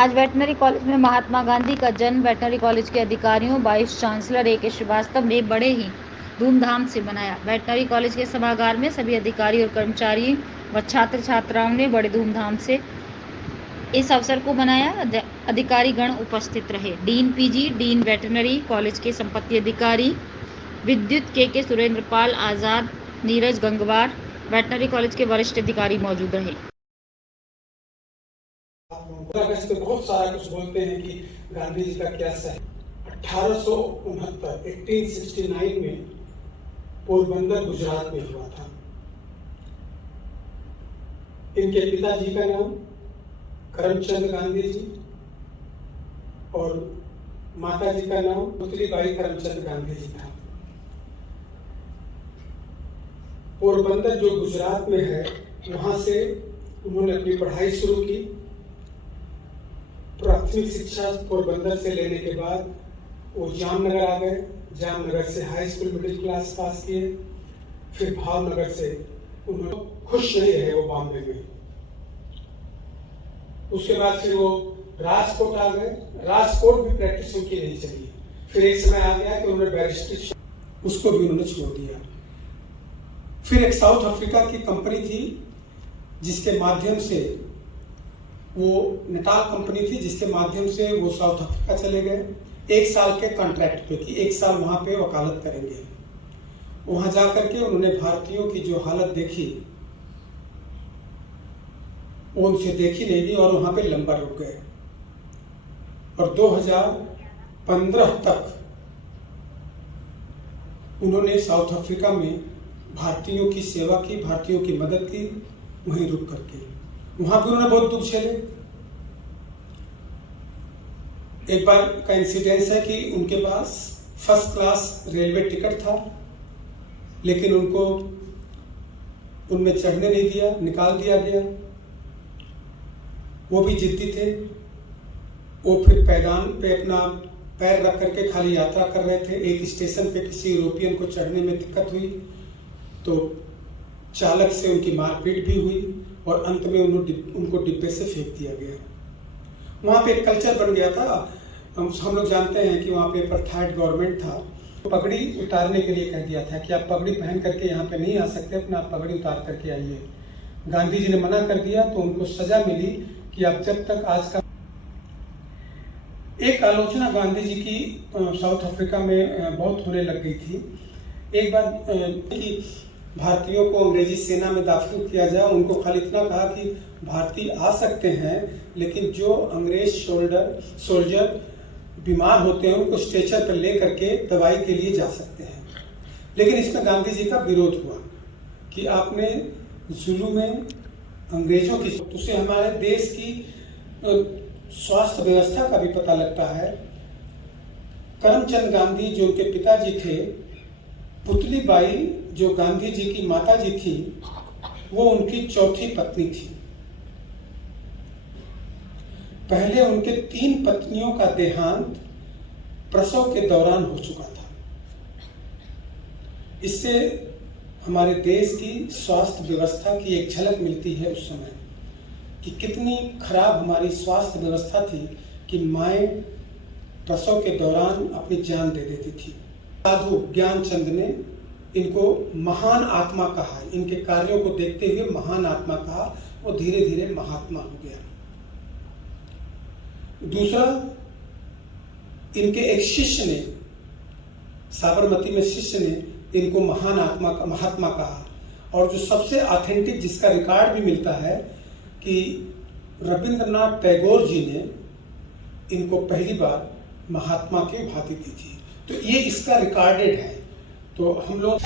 आज veterinary college में महात्मा गांधी का जन्म वेटनरी कॉलेज के अधिकारियों, वाइस चांसलर ए.के. श्रीवास्तव ने बड़े ही धूमधाम से मनाया। वेटनरी कॉलेज के सभागार में सभी अधिकारी और कर्मचारी व छात्र छात्राओं ने बड़े धूमधाम से इस अवसर को मनाया। अधिकारी गण उपस्थित रहे। Dean PG, dean veterinary college के संपत्ति अधिकारी विद्युत के सुरेंद्रपाल आजाद, नीरज गंगवार, वेटनरी कॉलेज के वरिष्ठ अधिकारी मौजूद रहे। अगस्त में बहुत सारा कुछ बोलते हैं कि गांधी जी का क्या सही। 1869 में पोरबंदर गुजरात में हुआ था। इनके पिताजी का नाम करमचंद गांधी जी और माता जी का नाम पुतलीबाई करमचंद गांधी जी था। पोरबंदर जो गुजरात में है, वहां से उन्होंने अपनी पढ़ाई शुरू की। प्राथमिक शिक्षा पोरबंदर से लेने के बाद वो जामनगर आ गए। जामनगर से high school middle class pass किए। फिर भावनगर से उन्होंने खुश नहीं रहे वो बॉम्बे में। उसके बाद फिर वो राजकोट आ गए। राजकोट भी प्रैक्टिस उनकी नहीं चली। फिर एक समय आ गया कि उन्होंने बैरिस्ट्री, उसको भी उन्होंने छोड़ दिया। फिर एक साउथ अफ्रीका की कंपनी थी जिसके माध्यम से वो नेटाल कंपनी थी, जिसके माध्यम से वो साउथ अफ्रीका चले गए। 1 साल के कॉन्ट्रैक्ट पे कि 1 साल वहां पे वकालत करेंगे। वहां जाकर के उन्होंने भारतीयों की जो हालत देखी वो उनसे देखी नहीं दी और वहां पे लंबा रुक गए। और 2015 तक उन्होंने साउथ अफ्रीका में भारतीयों की सेवा की, भारतीयों की मदद की, वहीं रुक करके। वहां भी उन्होंने बहुत दुख झेले। एक बार का इंसिडेंस है कि उनके पास फर्स्ट क्लास रेलवे टिकट था, लेकिन उनको उनमें चढ़ने नहीं दिया, निकाल दिया गया। वो भी जिद्दी थे। वो फिर पैदान पे अपना पैर रख करके खाली यात्रा कर रहे थे। एक स्टेशन पे किसी यूरोपियन को चढ़ने में दिक्कत हुई तो चालक से उनकी मारपीट भी हुई और अंत में उनको डिब्बे से फेंक दिया गया। वहां पे एक कल्चर बन गया था। हम लोग जानते हैं कि वहां पे अपार्थाइड गवर्नमेंट था। पगड़ी उतारने के लिए कह दिया था कि आप पगड़ी पहन करके यहाँ पे नहीं आ सकते, अपना पगड़ी उतार करके आइए। गांधी जी ने मना कर दिया तो उनको सजा मिली कि आप जब तक आज का। एक आलोचना गांधी जी की साउथ अफ्रीका में बहुत होने लग गई थी। एक बार कि भारतीयों को अंग्रेजी सेना में दाखिल किया जाए। उनको खाली इतना कहा कि भारतीय आ सकते हैं, लेकिन जो अंग्रेज सोल्जर बीमार होते हैं उनको स्ट्रेचर पर ले करके दवाई के लिए जा सकते हैं। लेकिन इसमें गांधी जी का विरोध हुआ कि आपने जुल्म में अंग्रेजों की, उससे हमारे देश की स्वास्थ्य व्यवस्था का भी पता लगता है। करमचंद गांधी जो उनके पिताजी थे, पुतलीबाई जो गांधी जी की माता जी थी, वो उनकी चौथी पत्नी थी। पहले उनके 3 पत्नियों का देहांत प्रसव के दौरान हो चुका था। इससे हमारे देश की स्वास्थ्य व्यवस्था की एक झलक मिलती है उस समय कि कितनी खराब हमारी स्वास्थ्य व्यवस्था थी कि माएं प्रसव के दौरान अपनी जान दे देती थी। साधु ज्ञानचंद ने इनको महान आत्मा कहा। इनके कार्यों को देखते हुए महान आत्मा कहा। वो धीरे धीरे महात्मा हो गया। दूसरा, इनके एक शिष्य ने, साबरमती में शिष्य ने इनको महान आत्मा का महात्मा कहा। और जो सबसे ऑथेंटिक जिसका रिकॉर्ड भी मिलता है कि रविंद्रनाथ टैगोर जी ने इनको पहली बार महात्मा की उपाधि दी थी। तो ये इसका रिकॉर्डेड है। तो हम लोग